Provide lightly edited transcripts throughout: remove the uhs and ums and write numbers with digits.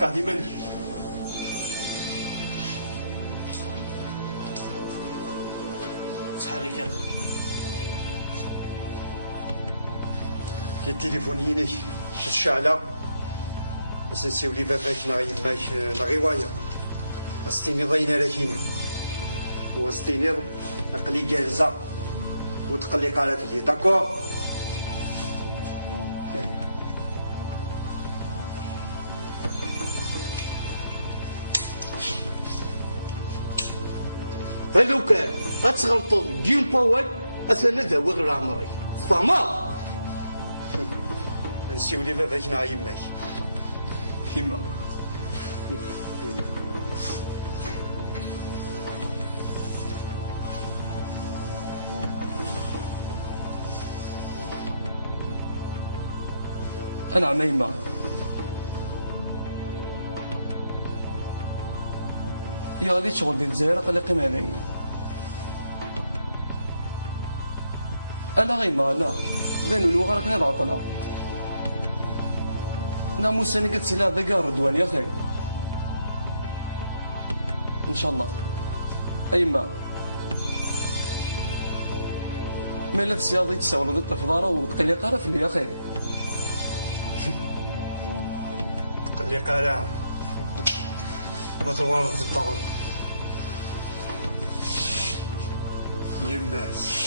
تقع ديماني تحرك هذا كي التليفون يني الشعلة باش نسيولي باباك نا يماك نا غيوايا استيني ضينا لكيني واستيني نقلي جالزة وتقلي قالت لي داكور هلو كان غتغلطوا جيم باول اثنا داوي غير عمري فما نسيولي باباك نا يماك كيما انا عميمه يا غادي شغل ديال الجزائر قلقي معايا انا غيما انا ذن وغيرك انا العطله ناموس انا قلت لا ذا ردوان يا اخي ان شاء الله ايما مالا تسياضي تساول ضد الفضاره وتقلي قرف لي يا اخي تقلي قرا ما تورط الطرد يماس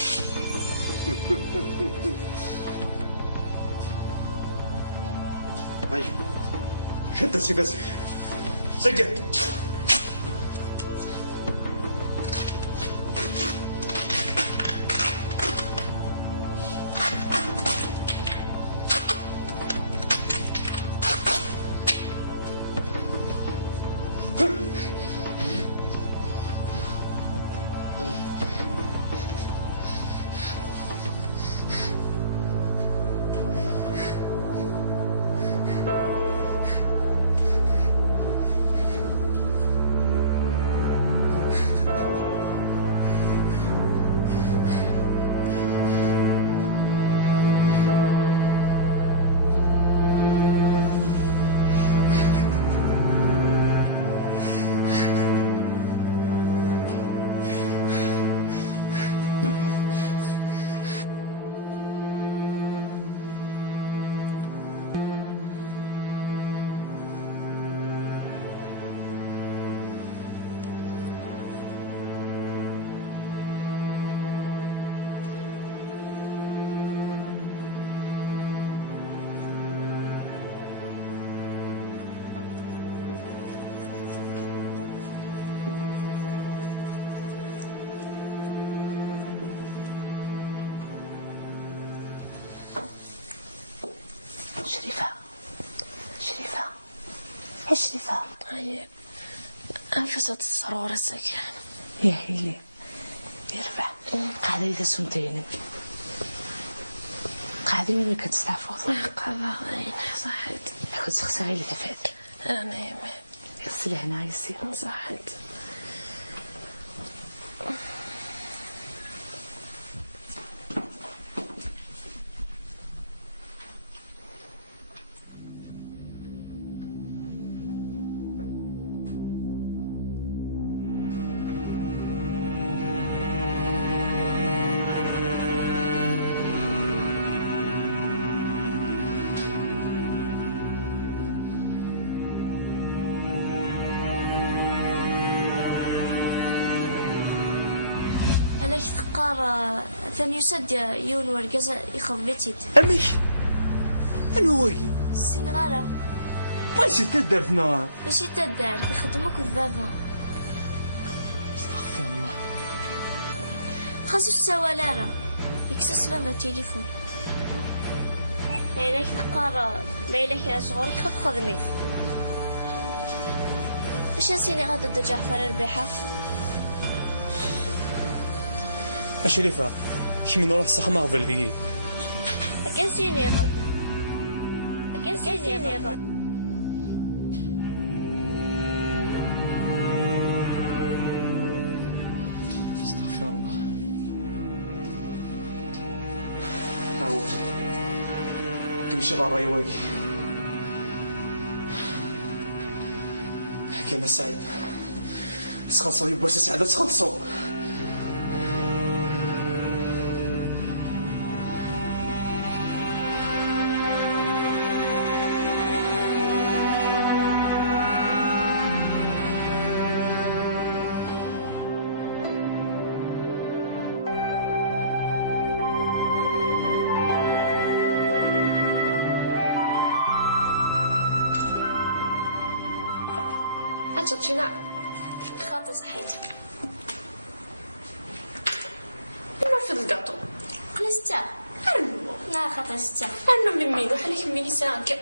هاي شد السيفاسي سجل شريفة هي أنفسة الصرورة الساكنة يا هيلي يرفع قاعدة إذا سنتين قاعدة من كتستعفض قاعدة غاين صحيت كنت تخسر غير اللي تفات أنا يما يغسل هنا يصير صحيت تقار ثاني يسد يون ورقز يخذ بيتيت أميش أنا واقي السين غارة ماشي تدار ثنار ماشي تدار يخدموك بابا استغفر الله خاصو السوالارة يكسس بابا تليفون يعني تقار ما إلا كي صغور يخذ خدميت واش نسيني غادو دا جعفر الربيحة أشريفة كي من نروح السخمة غفل ذيكي أكاسيني غد أكاسيني غد استغفر الله هاو كيمشي ضري واقي كان سعيد تخلصوا يبوا سعادة تخلصوا. تشينا خاطر صحيت نرفض الكاطو قلا ستة أرنو لا خاطر ستة أرنو بميدو حالي كميني ساكي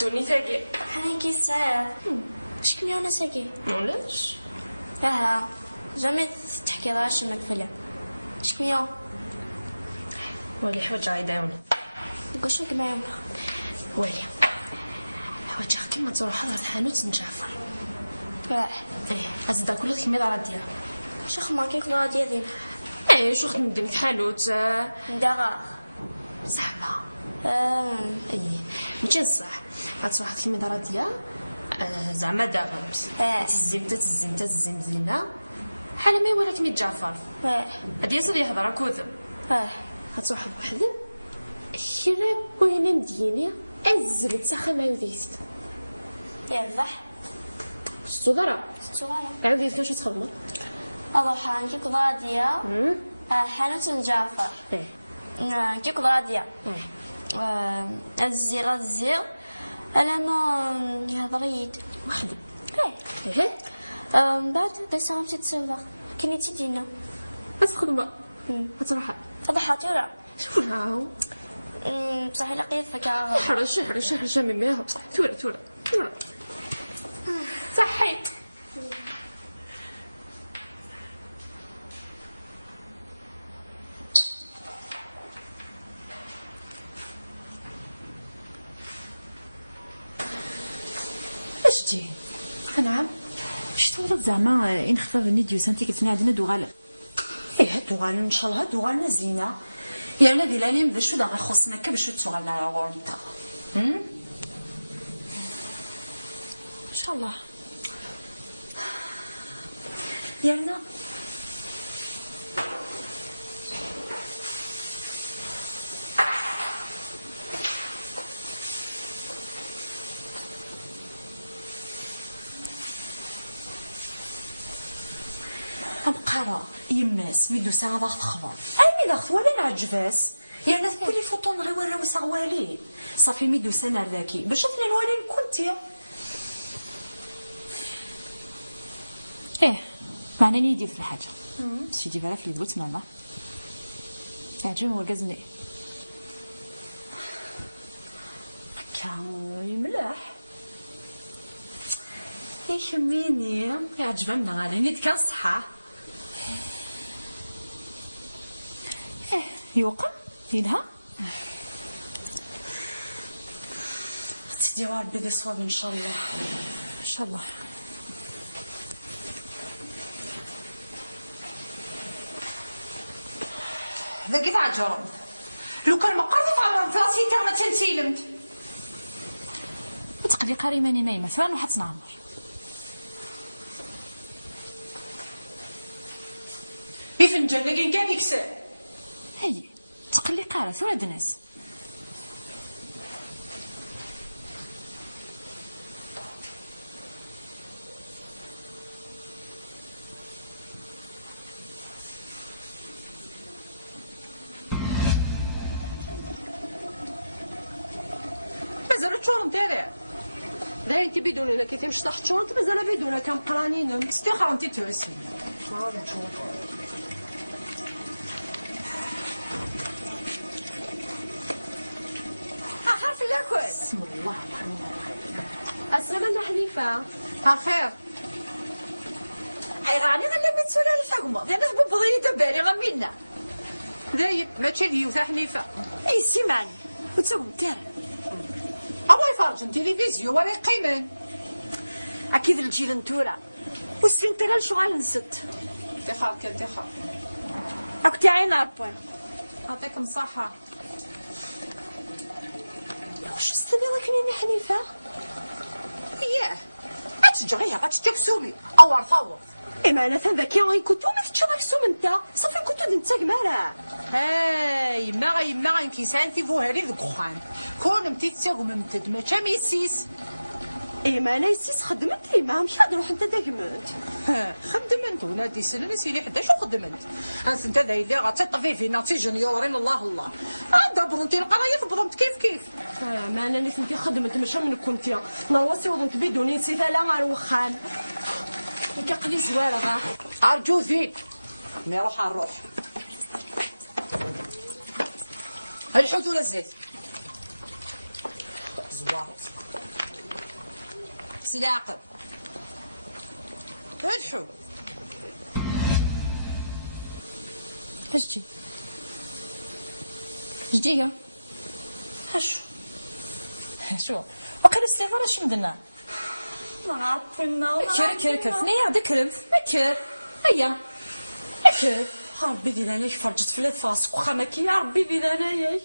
دوني ثاقي حنا كي ساعة اش كمية وانا ساكي علاش ها جامي تحكي راش مكفلة اش كمية ولي حوايج عايداوني قوش لك معاهم ولي حوايج كيما تروح حضرت حانوت نجافر راح أزدا كل كمية دار ديالها شيخ ما كيف ضاع ديالي شو خدمت ديالك حانوت دغا زعما ماشي الصح غتروح كمية دار ديالها زعما دابا تزيم زينة حالا ما يوريك مي جعفر هادي صدي يهضر كوذب غتروح بوحدهم شرا بوينه مدينه ازلت ساخه مع وديت يربح الصدرة الصغيرة عاودي كان شو تخدموا أضحى نجيك ضادية حانوت الجعفر نجيك ضادية الزيغ أنا ما يهضريد وحده من بعد دسا غمشي تسلق كني تيدينا بس خدمة هتروح أضحى ولا شو راهو صحيح لقيت فكاهة حرش مماها تورا صحيت اش تجي؟ نعم شتو ولد زعما إن خفا بني ديو سانتي قلتني عندنا دوغال دوغال ان شاء الله دوغالنا زينه يا ولادي لا نيم شو دا خصنا باش توغالنا غور نتا ان شاء الله يالنا أبقرا يماس ميدو ساعة ضغط خبر أي ضغط ولا نعجباس يعني كل فوطون غير ورا وسغوالي صافي ميدو سنة ذاكي باش اثنين الوالين كنتي معناني يدير في الحاجة سيدي بلا في البوت ماما يعجبني ورقزني كامل ملاح يحميني يعجبني غالي نيت كان صحة يوقع يدها تدي ربي ذي صواب ان شاء الله ان شاء الله ذاك تعجرم لو كان مقرض تعمر فراسي تا ما تنسيلمت تقلي قاري ماني نايمه ثوان وحت نعمر يفنجان لكن كان يكسر هي تقلي قارة ثوان دناس مازالو تشورم تاريع ذا انت بدون انك تمشي تحت شورت مازال بدون كم قرانين استخا انت ترسي اخاف لاكل بسم الله الرحمن الرحيم السلام حنيفه اخير اي غاني غير من سولا الحكمه يعني حبوب بضيه دبالي غمينا ذايب ماشي ديوث حنيفه اي سيماني وتسوم تاريع الله يفرج تلفزيون ورا قيمان اكيد الجيل نتورا وسفين ترى الشغل نسد انتخاب كانتخاب اكتي عين اربوين يعطيكم الصحه واش استدي لك نينا حنيفه اياه تجغيها غتشتك سومي أور فور. إما أنا ذاك يوم كنتو ما تشرب السوم أنت صافي كنتو نتا كمارا. هاي ما غير كيسان تيفوها لي ذوك خان كون متي تساقم متد ما ميسيس. إما أنا يسيس خدمت إما مشي تروح أنت داكمنت. خدمت ونادي سنة سيني 11 وخدمت. أنت ذا اللي غتطفي في ناتي جونيورين الله عندها بغنتي القراية بغنت كيف. ما أنا نسنتي خدمت ماشي من كنتي نروسي وضنت بدوني نسيت لا غير وخان. كيقلي زوارة غا. أرجو ذيك مي نروح. الحوت ولا الزيت؟ زوار. سيدي عقل. الحو. اش جدي؟ هاشو وقال السيفر اش مدنا؟ ما عرفنا. كير فنيا هذا كرمف ما كير هيا كير. ربي دينا فرجت في الفاس وخا ما كي يا ربي دينا انايا.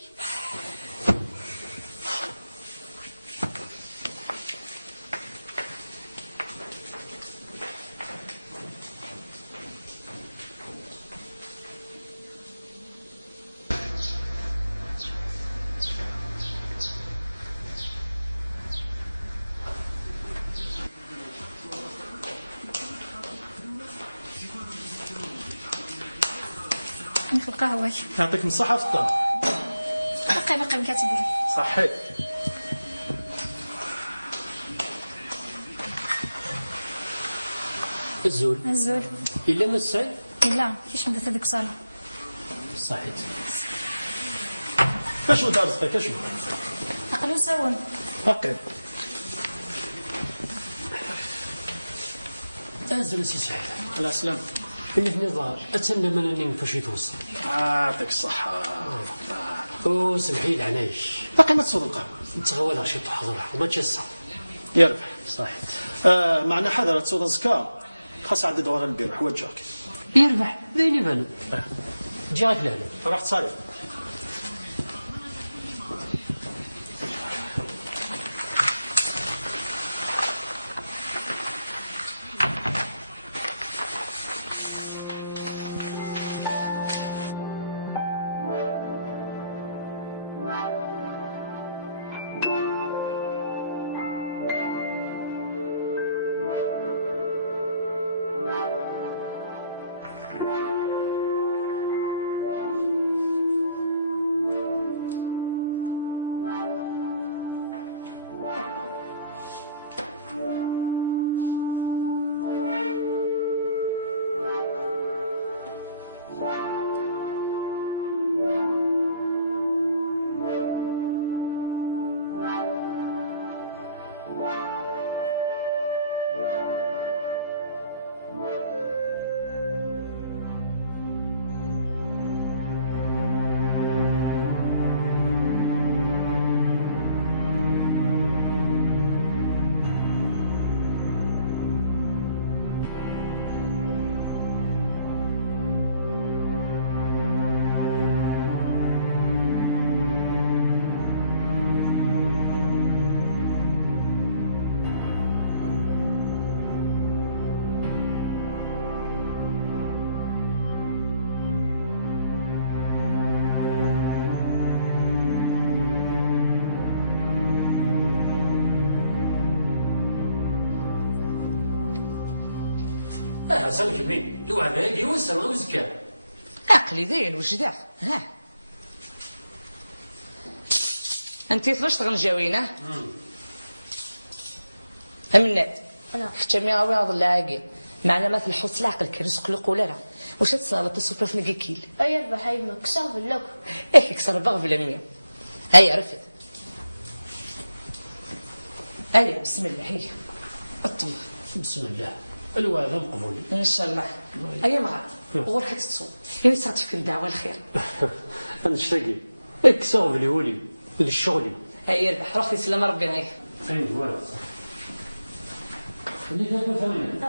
ناخذ قهوة. يعطيكم الصحة في الطعم. باقي كاتديري. صحيت. الزول إلا ما تسعد؟ لا كيش بدات هذيك الصالة. صحيت. كشو دار رزقك كشو؟ أقلو ساون. أقل. أنزل سي سعيد. على السلامة. كمثني ظهر أتسنى من أني فاش يتوصل. يعطيك الصحة. سمحي لي عنايش. باقي ما تصوض القهوة. نتغوى شي تحضر وما تجسع. يربح. صحيت. معنا حضرة تصوض الزكاة. خاص عدي دوار البير حوجاك. يربح بيني بان. جاك لهنا. رحت صاير. حسن كمين لو علاقي وسما وزكا عقلي داين وجدع ها انتي فلاش تغنجاوينه امنات انا ختمي غاوي هذا اللاعقين معنا مثل حوت العقل كنسق له قولها واش تصالط السوبر في نقيكيل اي ربح هاي مكسر باللوك ايه يكسر بغ بالمية هيا رفد هيا بسم الله هيا اطمع بسم الله الوعد مقبول ان شاء الله هيا مغا وغير كتصوم يعني صادفك الدعوه الخير نشتاقي اكسر بالولي للشغل هيا ربح روح تسلم ربي هيا ايوا اللي تاكل ثمين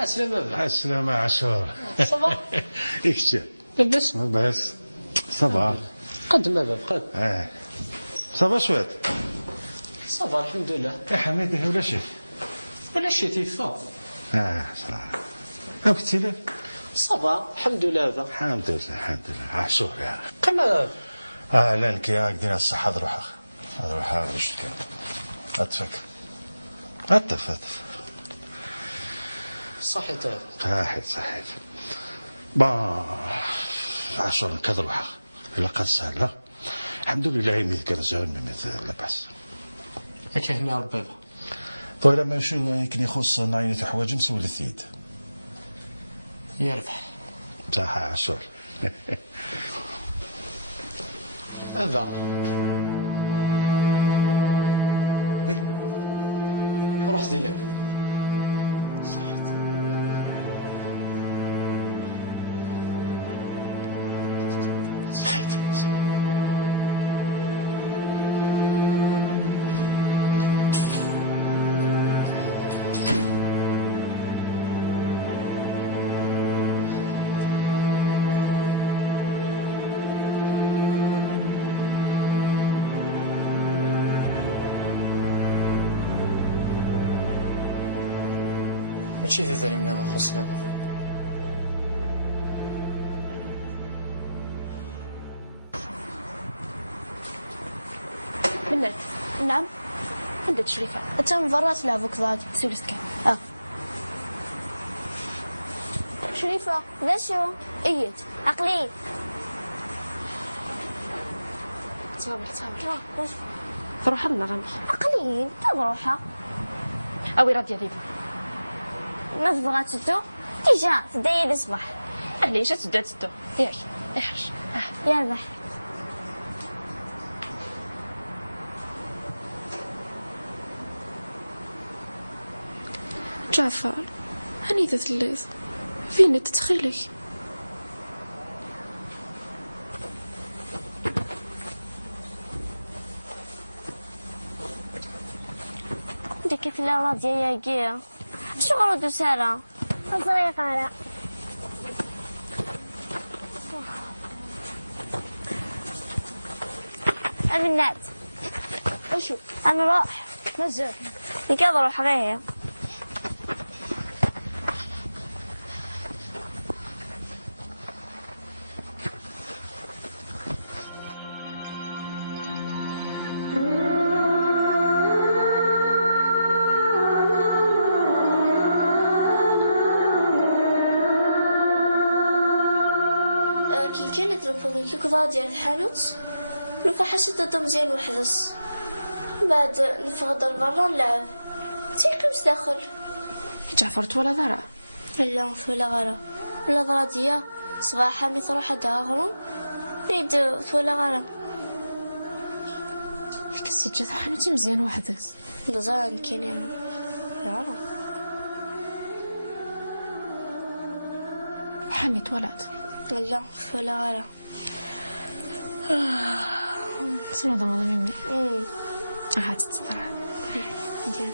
عسلامة بابا. عسلامة عاشور. صباح. اكتب. لاباس؟ لاباس. صباح. قد ما بابا قد. صباح شوية. صباح الحمد لله. يا حميدي ولا شيء؟ ولا شيء تيفا. صراحة. كم كنتي لاباس؟ صباح الحمد لله بابا. الحمد لله الحمد لله. عاشور يا. كما. لا نكي هكذا الصحة روحها. روحها رشد كان. أتفك. أتف. صحيت. صحيت. با عاشور كذا روحها. إلا قد سهلة. الحمد لله يميت كان زعما مثل لاباس. هكا هنا بابا. طويلة ماشي يمكن يخص نعينة حوايج مسؤول الثيد. يربح. صح عاشور. هذا. روح ديالك. ماشي ذي ذلك من خصنا. منات. نعم. عندك شريفة. انت من برا تلعبوا كذا. سولستك. شريفة ذا شو؟ ايد. عقلي. تصابر. تروح لنا غامي. عقلي انت بروحها. اوي راضية ذيذا. ما تبغى تدو؟ ديجا تداير الصباح. علاش تبدا تدو؟ ياك احرج. يربح. جعفر هاني ذا ثلاث فين تتخيلي؟ ديك ثلاثة راضية يا جيا. شو غردو سارة؟ أصري قارة. أمنات. أشو؟ أنا راح. مازال. لكي أروح غير. كي كانت نفوضي كذا ديال الحانوت نفا حسيت هذا مزيان وحدس بعد نفغدر برا نلعب تيقيمش داخل. جعفرت ولا ضرا؟ لا ولا غرا ولا ضرا ديا صباحا مي تروح هدا غرو نيد ولا غرا. كسي جات حانوت مزيان وحدس دزان كاين غرا حميت ولد. لا ولا غرا. شنو ضمن مني؟ هات تترى. ندير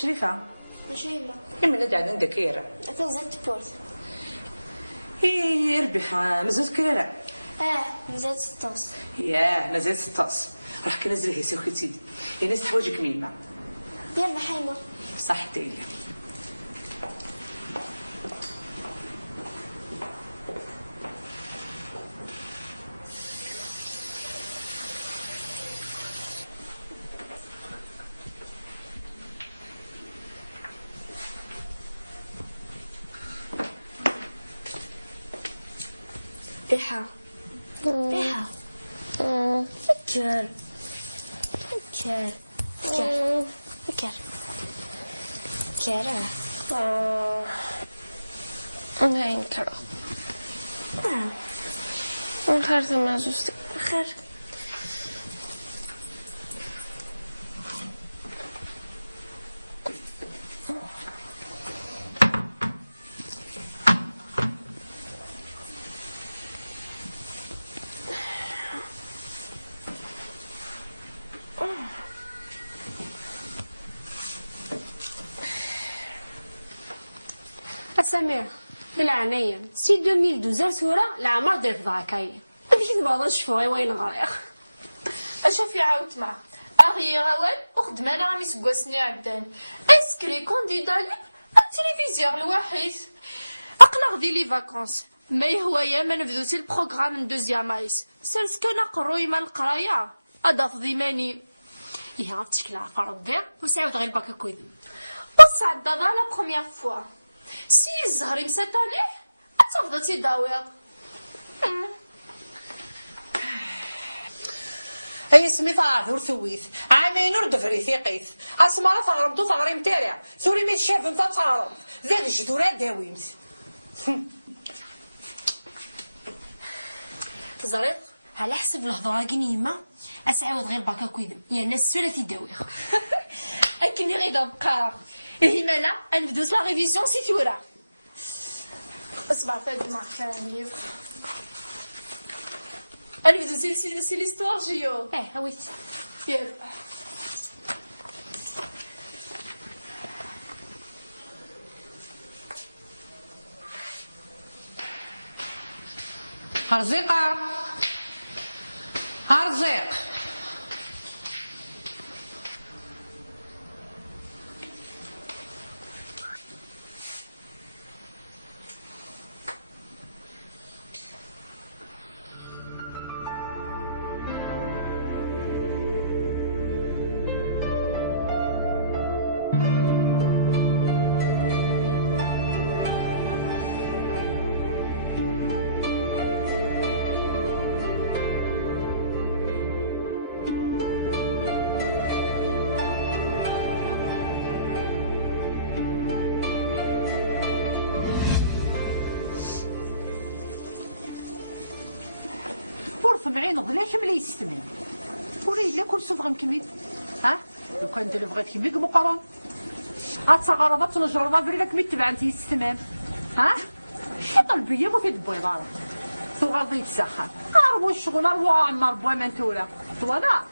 شريفة شريفة يمنا دعنا عندك كيرا أتنزل تبورت إيه ربح مازال كيرا مازال 16 ياه مازال 16 راح كنزل هي سوكي تيدي يعني حوايجك ميمة يلا حيمة صح تايلي ريحة ريحة فكر فكر فكر فكر فكر ما ينكر خير ثم جوستي خير سمير بالعناية سي 2012 ثورة العمر ديال ضاكاي هذيك بعض الشفوي وين غريق اشوفي عاودت معاه اغي غوال وخدمانا عامي سكواسني عدان اسكري كونديدا ليبر التلفزيون الواحد اقلق ذي لي فاكونس ما يهوايا ما نبدوتي البروغرام من دوزيام ايس سيرس كان قروي مال القرايه اضاف ضيماني يا غتشكل عفا ربي وسعود غير باكا كويدم وصعد لا بروميير فوا سي الزهري مساتاني اتفضلتي داويض هيا سميت عارض ثويث عامين ورد فريثي قيث اسمارة تغرمتو تغريم تارع ثوري ميت شافم تتعرض ذات الجدورات داويمت تزريط على حسب الهضره كيما اسعود غير باكا كويدم يا الناس ثلاثي داويخ اكني غيدا بقى هي مالا نبدوت لا ريفيزيون سي ثورة اصبر فاد معك ليفر نبدو سي ليستوار جيو هويت يلا هرزيقة هرزيق معين ظليش ملي يستمع ولا الا كل صدغ مكمل لو كان انت بغيت كيميك مقرون غتصغرضات تنجرضا فري لك متبع انت يستمام شي طلبيه مو في البيضان ثو غادي يتسخن اروا الشغل اروا عمر بوا منتوره فوالا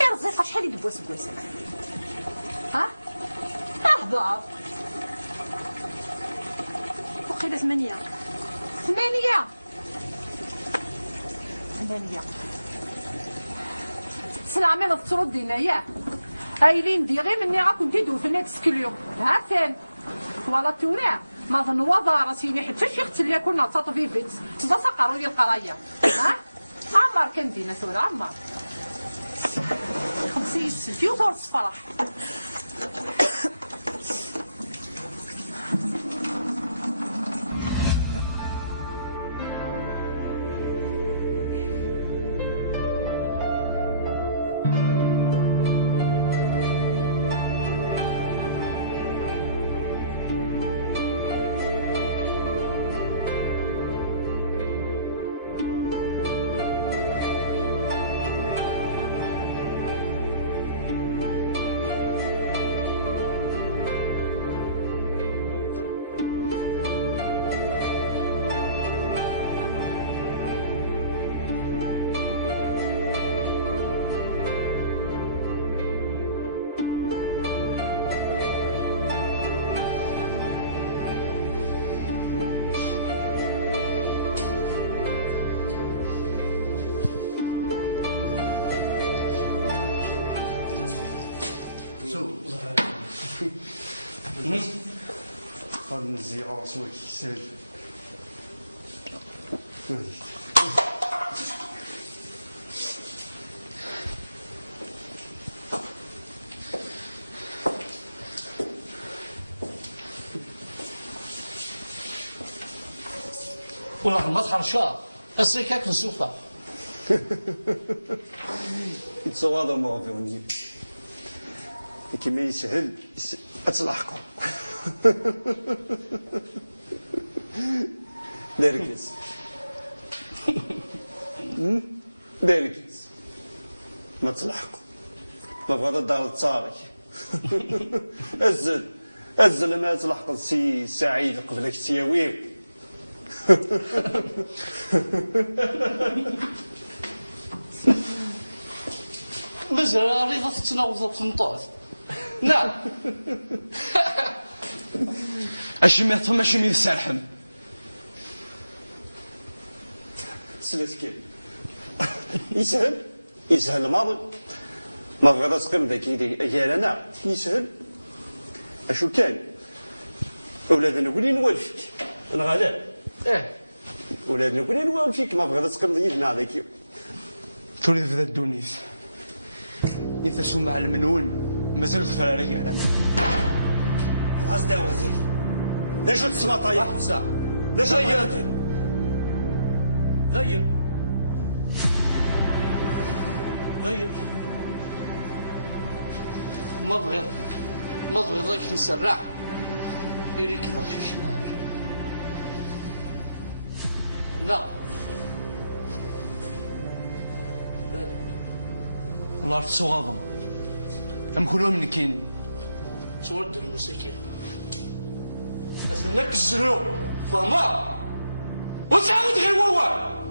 يرزق شحال يدبوا سكواسات احضر وقيله 8 سلامي تردي لنا ايلين دي غير مني راكم تدوث نكسكليو ثان ولا تورا ما ظن وضع راسيني حتى شي اختي اللي كنا تطفي بيت تبص قروي القرايه عمر كان دينا ثورة عمر 50 سنتي فرص فرح زيغونس وكي سهل والله ما تحرشها السيكاك نسوفها يتصوّر ما في وني كيما يسهل اتلاحقوا داركس داركس ما تلاحقوا ما بغا الدار الطاري الزل ما تلحق السي سعيد قبلك السياويو مازال ريضة تتناوض القنطاط نعم اشميت ماشي من السرحم سلسكي يسهل الماضي ما بغا تقيم ذاك انا يسهل اشو كان اولادنا نقولي نوالفك انا غالب ولادنا نقولي نوالفك ما بغا تقيم ذيك ذاك تولي في ذا الدونيس إذا سمع المنون مازال ثفر عليك أنا أصدقوا هذيك ليش تسمع طايح حبسة ليش غير غير ما بغيت ضيك نسرع يريك كذا فيش لا والله عرفت سو غاضم أم كلهم من كاينين صور دير المساكين أسناك الزرو فهما وتعاود غير واوا